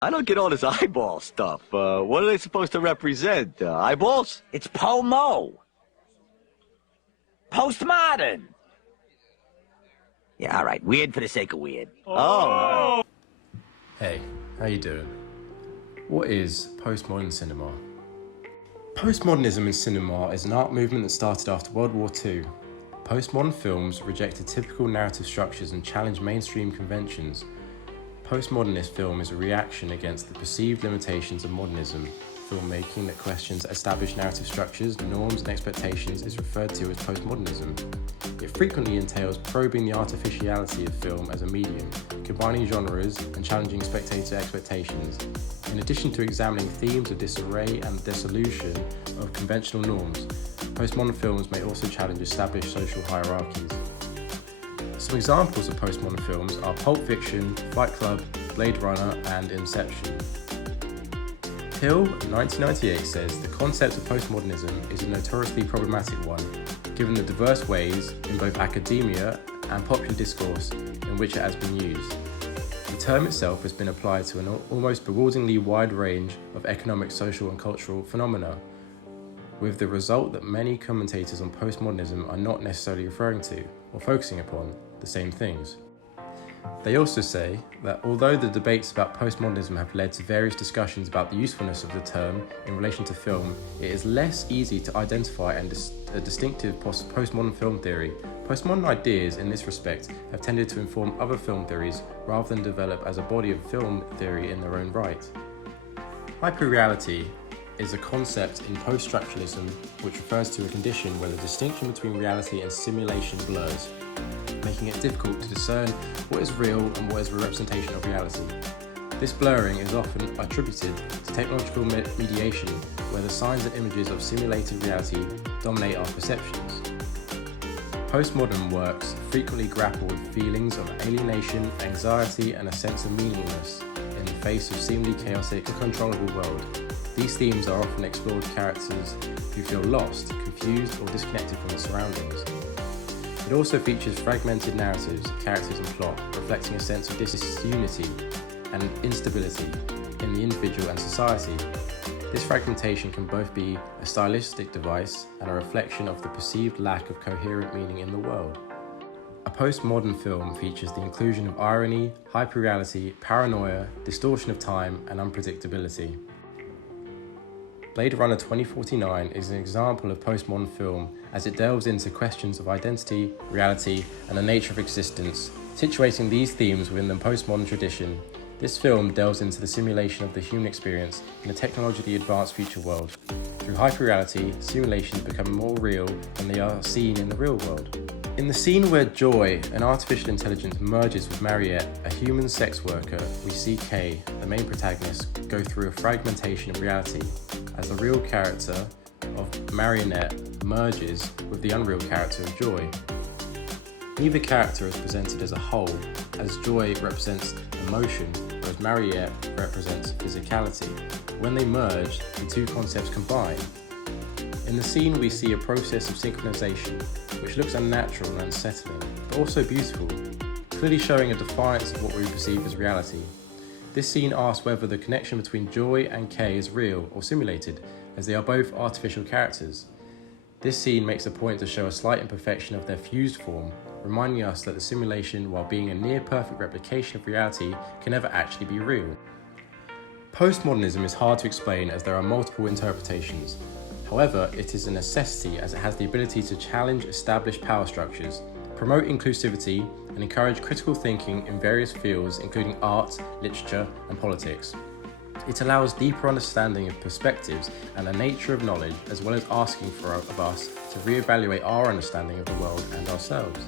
I don't get all this eyeball stuff. What are they supposed to represent? Eyeballs? It's Pomo. Postmodern. Yeah, all right. Weird for the sake of weird. Oh. Hey, how you doing? What is postmodern cinema? Postmodernism in cinema is an art movement that started after World War II. Postmodern films rejected typical narrative structures and challenged mainstream conventions. Postmodernist film is a reaction against the perceived limitations of modernism. Filmmaking that questions established narrative structures, norms, and expectations is referred to as postmodernism. It frequently entails probing the artificiality of film as a medium, combining genres and challenging spectator expectations, in addition to examining themes of disarray and dissolution of conventional norms. Postmodern films may also challenge established social hierarchies. Some examples of postmodern films are Pulp Fiction, Fight Club, Blade Runner, and Inception. Hill, 1998, says the concept of postmodernism is a notoriously problematic one, given the diverse ways in both academia and popular discourse in which it has been used. The term itself has been applied to an almost bewilderingly wide range of economic, social, and cultural phenomena, with the result that many commentators on postmodernism are not necessarily referring to, or focusing upon, the same things. They also say that although the debates about postmodernism have led to various discussions about the usefulness of the term in relation to film, it is less easy to identify a distinctive postmodern film theory. Postmodern ideas in this respect have tended to inform other film theories rather than develop as a body of film theory in their own right. Hyperreality is a concept in post-structuralism which refers to a condition where the distinction between reality and simulation blurs, making it difficult to discern what is real and what is a representation of reality. This blurring is often attributed to technological mediation, where the signs and images of simulated reality dominate our perceptions. Postmodern works frequently grapple with feelings of alienation, anxiety, and a sense of meaninglessness in the face of seemingly chaotic, uncontrollable world. These themes are often explored characters who feel lost, confused, or disconnected from the surroundings. It also features fragmented narratives, characters, and plot, reflecting a sense of disunity and instability in the individual and society. This fragmentation can both be a stylistic device and a reflection of the perceived lack of coherent meaning in the world. A postmodern film features the inclusion of irony, hyperreality, paranoia, distortion of time, and unpredictability. Blade Runner 2049 is an example of postmodern film as it delves into questions of identity, reality, and the nature of existence, situating these themes within the postmodern tradition. This film delves into the simulation of the human experience in a technologically advanced future world. Through hyperreality, simulations become more real than they are seen in the real world. In the scene where Joy, an artificial intelligence, merges with Mariette, a human sex worker, we see Kay, the main protagonist, go through a fragmentation of reality, as the real character of Marionette merges with the unreal character of Joy. Neither character is presented as a whole, as Joy represents emotion, whereas Mariette represents physicality. When they merge, the two concepts combine. In the scene, we see a process of synchronization, which looks unnatural and unsettling, but also beautiful, clearly showing a defiance of what we perceive as reality. This scene asks whether the connection between Joy and Kay is real or simulated, as they are both artificial characters. This scene makes a point to show a slight imperfection of their fused form, reminding us that the simulation, while being a near-perfect replication of reality, can never actually be real. Postmodernism is hard to explain as there are multiple interpretations. However, it is a necessity as it has the ability to challenge established power structures, promote inclusivity, and encourage critical thinking in various fields including art, literature, and politics. It allows deeper understanding of perspectives and the nature of knowledge, as well as asking of us to reevaluate our understanding of the world and ourselves.